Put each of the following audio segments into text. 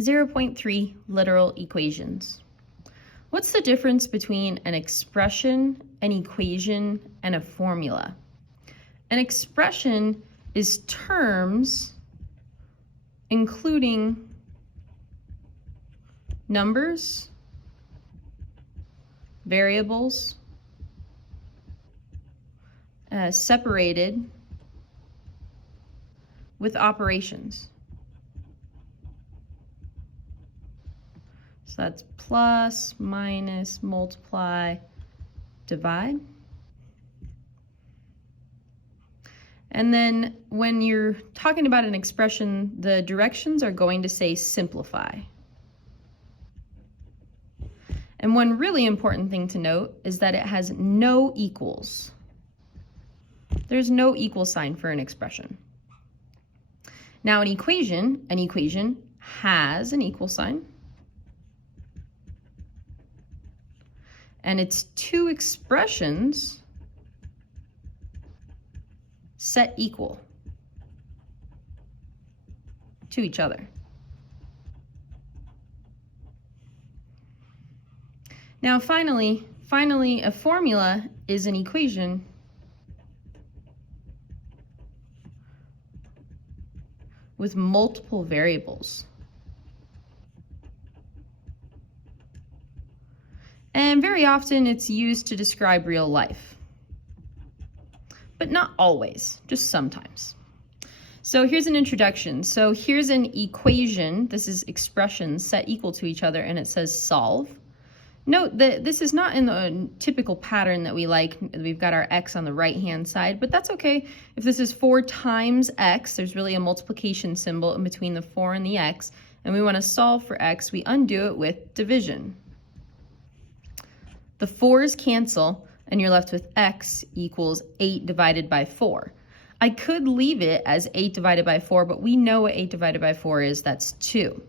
0.3 literal equations. What's the difference between an expression, an equation, and a formula? An expression is terms including numbers, variables, separated with operations. So that's plus, minus, multiply, divide. And then when you're talking about an expression, the directions are going to say simplify. And one really important thing to note is that it has no equals. There's no equal sign for an expression. Now an equation has an equal sign. And it's two expressions set equal to each other. Now finally, a formula is an equation with multiple variables. And very often it's used to describe real life. But not always, just sometimes. So here's an introduction. So here's an equation. This is expressions set equal to each other, and it says solve. Note that this is not in the typical pattern that we like. We've got our x on the right-hand side, but that's okay. If this is 4 times x, there's really a multiplication symbol in between the 4 and the x, and we want to solve for x, we undo it with division. The 4's cancel, and you're left with x equals 8 divided by 4. I could leave it as 8 divided by 4, but we know what 8 divided by 4 is. That's 2.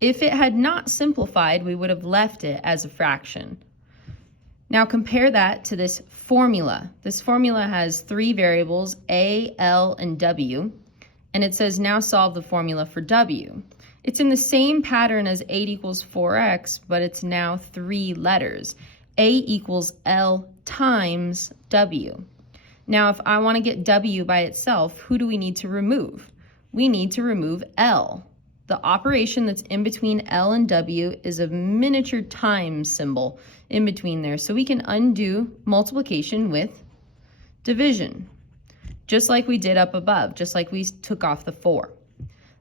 If it had not simplified, we would have left it as a fraction. Now compare that to this formula. This formula has 3 variables, a, l, and w, and it says now solve the formula for w. It's in the same pattern as 8 equals 4x, but it's now 3 letters. A equals L times W. Now, if I want to get W by itself, who do we need to remove? We need to remove L. The operation that's in between L and W is a miniature times symbol in between there. So we can undo multiplication with division, just like we did up above, just like we took off the 4.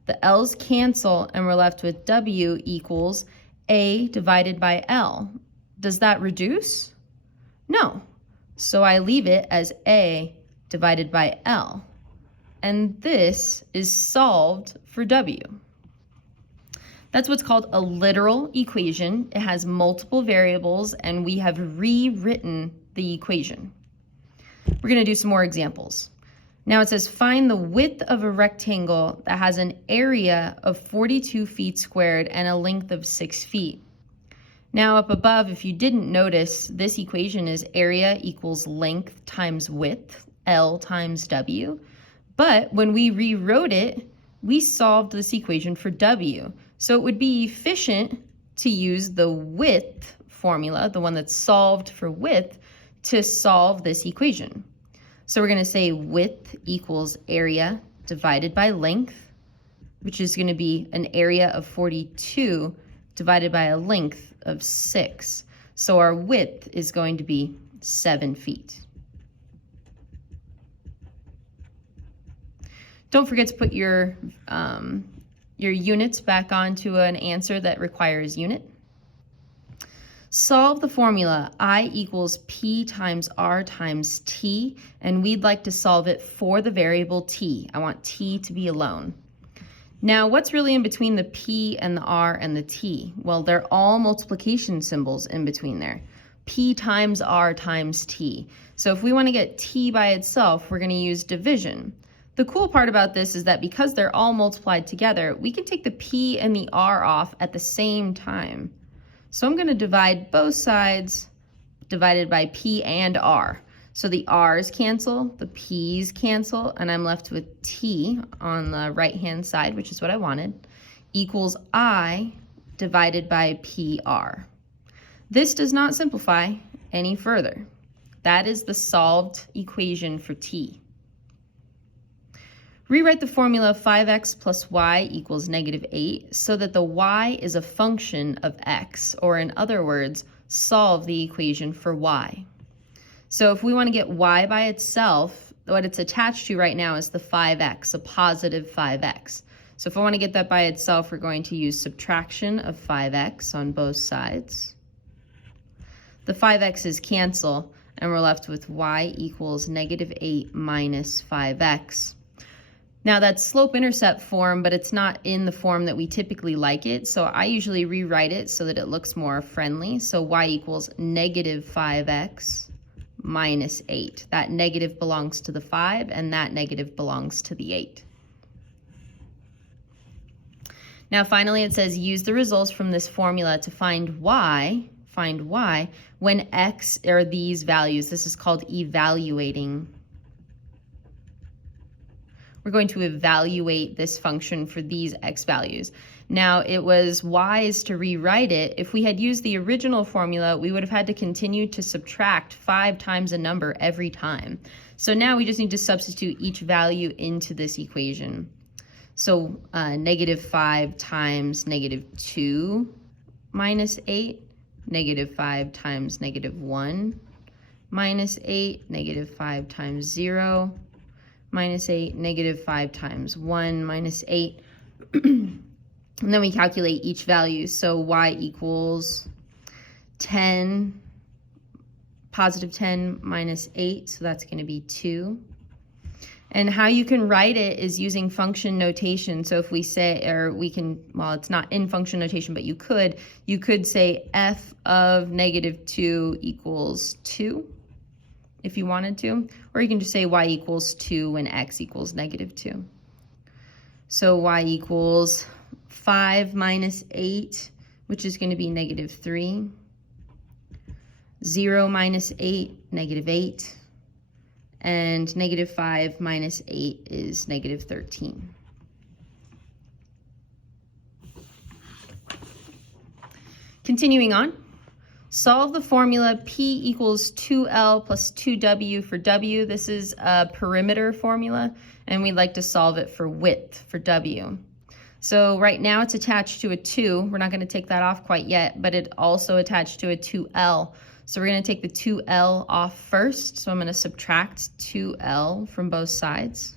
The L's cancel, and we're left with W equals A divided by L. Does that reduce? No. So I leave it as A divided by L. And this is solved for W. That's what's called a literal equation. It has multiple variables, and we have rewritten the equation. We're going to do some more examples. Now it says find the width of a rectangle that has an area of 42 feet squared and a length of 6 feet. Now up above, if you didn't notice, this equation is area equals length times width, L times W. But when we rewrote it, we solved this equation for W. So it would be efficient to use the width formula, the one that's solved for width, to solve this equation. So we're going to say width equals area divided by length, which is going to be an area of 42 divided by a length of 6. So our width is going to be 7 feet. Don't forget to put your units back onto an answer that requires unit. Solve the formula I equals P times R times T, and we'd like to solve it for the variable T. I want T to be alone. Now, what's really in between the P and the R and the T? Well, they're all multiplication symbols in between there. P times R times T. So if we want to get T by itself, we're going to use division. The cool part about this is that because they're all multiplied together, we can take the P and the R off at the same time. So I'm going to divide both sides divided by P and R. So the R's cancel, the P's cancel, and I'm left with T on the right-hand side, which is what I wanted, equals I divided by PR. This does not simplify any further. That is the solved equation for t. Rewrite the formula 5x plus y equals -8 so that the y is a function of x, or in other words, solve the equation for y. So if we want to get y by itself, what it's attached to right now is the 5x, a positive 5x. So if I want to get that by itself, we're going to use subtraction of 5x on both sides. The 5x's cancel, and we're left with y equals -8 minus 5x. Now that's slope-intercept form, but it's not in the form that we typically like it, so I usually rewrite it so that it looks more friendly. So y equals -5x minus 8. That negative belongs to the 5, and that negative belongs to the 8. Now finally it says use the results from this formula to find y when x are these values. This is called evaluating. We're going to evaluate this function for these x values. Now, it was wise to rewrite it. If we had used the original formula, we would have had to continue to subtract 5 times a number every time. So now we just need to substitute each value into this equation. So -5 times -2 minus 8, -5 times -1 minus 8, -5 times 0, minus 8, -5 times 1 minus 8. And then we calculate each value. So y equals 10, positive 10 minus 8, so that's going to be 2. And how you can write it is using function notation. So if we say, or we can, well, it's not in function notation, but you could say f of -2 equals 2. If you wanted to, or you can just say y equals 2 when x equals -2. So y equals 5 minus 8, which is going to be -3. 0 minus 8, -8. And -5 minus 8 is -13. Continuing on. Solve the formula P equals 2L plus 2W for W. This is a perimeter formula, and we'd like to solve it for width for W. So right now it's attached to a 2. We're not going to take that off quite yet, but it also attached to a 2L. So we're going to take the 2L off first. So I'm going to subtract 2L from both sides.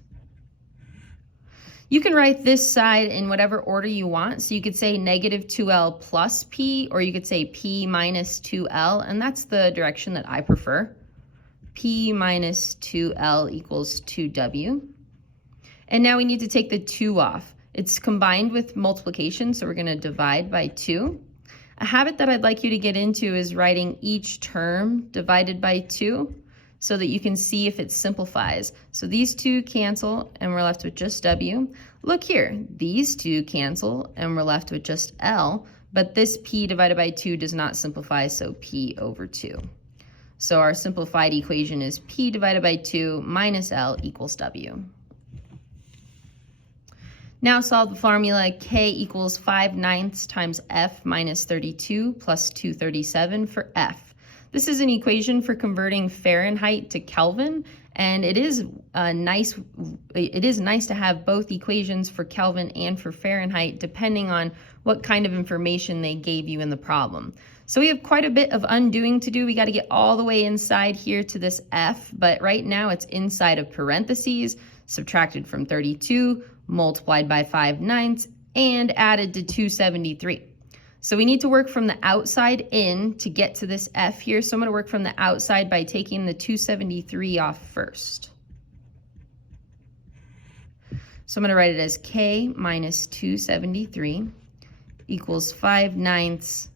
You can write this side in whatever order you want. So you could say -2L plus P, or you could say P minus 2L, and that's the direction that I prefer. P minus 2L equals 2W. And now we need to take the 2 off. It's combined with multiplication, so we're going to divide by 2. A habit that I'd like you to get into is writing each term divided by 2. So that you can see if it simplifies. So these 2 cancel and we're left with just W. Look here, these 2 cancel and we're left with just L, but this P divided by 2 does not simplify, so P over 2. So our simplified equation is P divided by 2 minus L equals W. Now solve the formula K equals 5/9 times F minus 32 plus 237 for F. This is an equation for converting Fahrenheit to Kelvin, and it is nice to have both equations for Kelvin and for Fahrenheit depending on what kind of information they gave you in the problem. So we have quite a bit of undoing to do. We got to get all the way inside here to this F, but right now it's inside of parentheses, subtracted from 32, multiplied by 5/9, and added to 273. So we need to work from the outside in to get to this F here. So I'm going to work from the outside by taking the 273 off first. So I'm going to write it as K minus 273 equals 5/9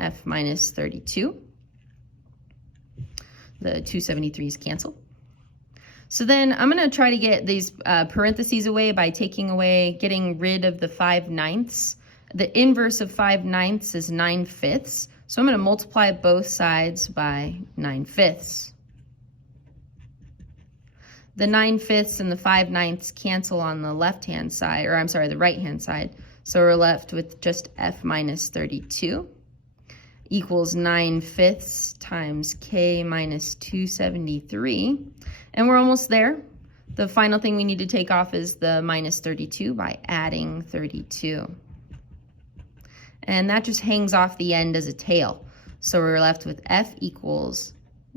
F minus 32. The 273's cancel. So then I'm going to try to get these parentheses away by getting rid of the 5/9. The inverse of 5/9 is 9/5. So I'm going to multiply both sides by 9/5. The 9/5 and the 5/9 cancel on the left-hand side, or I'm sorry, the right-hand side. So we're left with just f minus 32 equals 9/5 times k minus 273. And we're almost there. The final thing we need to take off is the minus 32 by adding 32. And that just hangs off the end as a tail. So we're left with f equals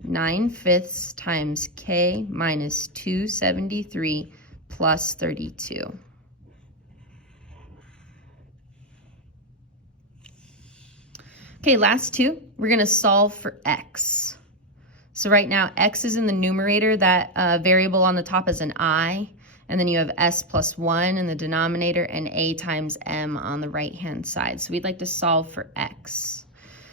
9/5 times k minus 273 plus 32. Okay, last two, we're gonna solve for x. So right now, x is in the numerator, that variable on the top is an I, and then you have s plus 1 in the denominator and a times m on the right-hand side. So we'd like to solve for x.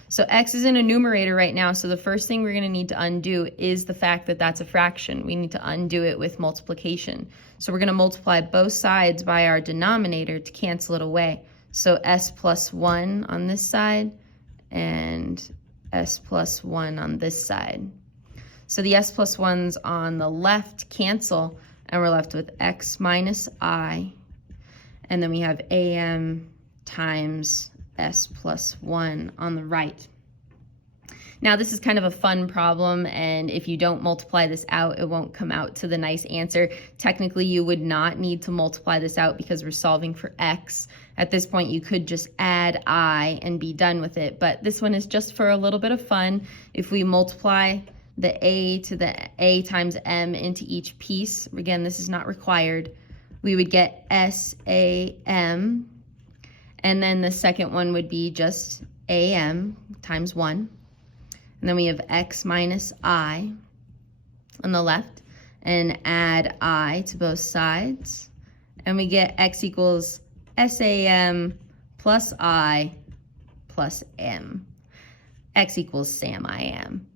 So x is in a numerator right now, so the first thing we're going to need to undo is the fact that that's a fraction. We need to undo it with multiplication. So we're going to multiply both sides by our denominator to cancel it away. So s plus 1 on this side and s plus 1 on this side. So the s plus 1's on the left cancel, and we're left with x minus I, and then we have am times s plus 1 on the right. Now this is kind of a fun problem, and if you don't multiply this out, it won't come out to the nice answer. Technically, you would not need to multiply this out because we're solving for x. At this point, you could just add I and be done with it, but this one is just for a little bit of fun. If we multiply the a to the a times m into each piece, again, this is not required, we would get SAM, and then the second one would be just AM times 1. And then we have x minus I on the left, and add I to both sides. And we get x equals SAM plus I plus M. X equals SAM I am.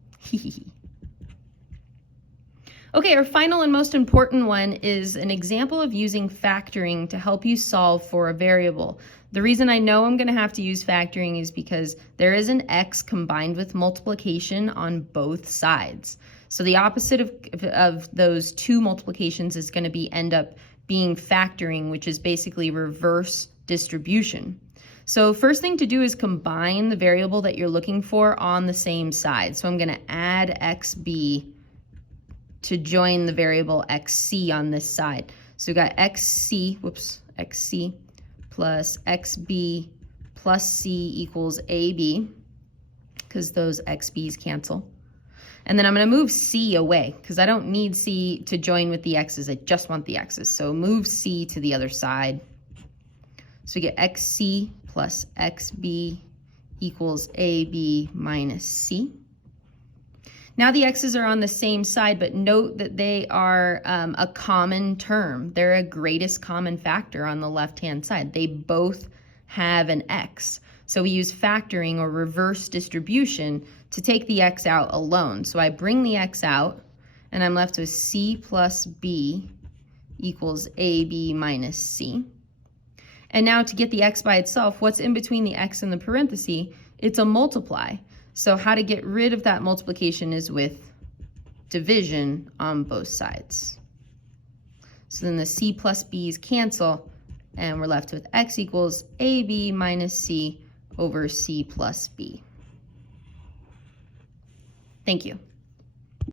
Okay, our final and most important one is an example of using factoring to help you solve for a variable. The reason I know I'm going to have to use factoring is because there is an x combined with multiplication on both sides. So the opposite of those two multiplications is going to end up being factoring, which is basically reverse distribution. So first thing to do is combine the variable that you're looking for on the same side. So I'm going to add xb to join the variable xc on this side. So we got xc plus xb plus c equals ab, because those xb's cancel. And then I'm going to move c away because I don't need c to join with the x's. I just want the x's. So move c to the other side. So we get xc plus xb equals ab minus c. Now the x's are on the same side, but note that they are a common term. They're a greatest common factor on the left-hand side. They both have an x. So we use factoring or reverse distribution to take the x out alone. So I bring the x out, and I'm left with c plus b equals ab minus c. And now to get the x by itself, what's in between the x and the parenthesis? It's a multiply. So how to get rid of that multiplication is with division on both sides. So then the c plus b's cancel, and we're left with x equals ab minus c over c plus b. Thank you.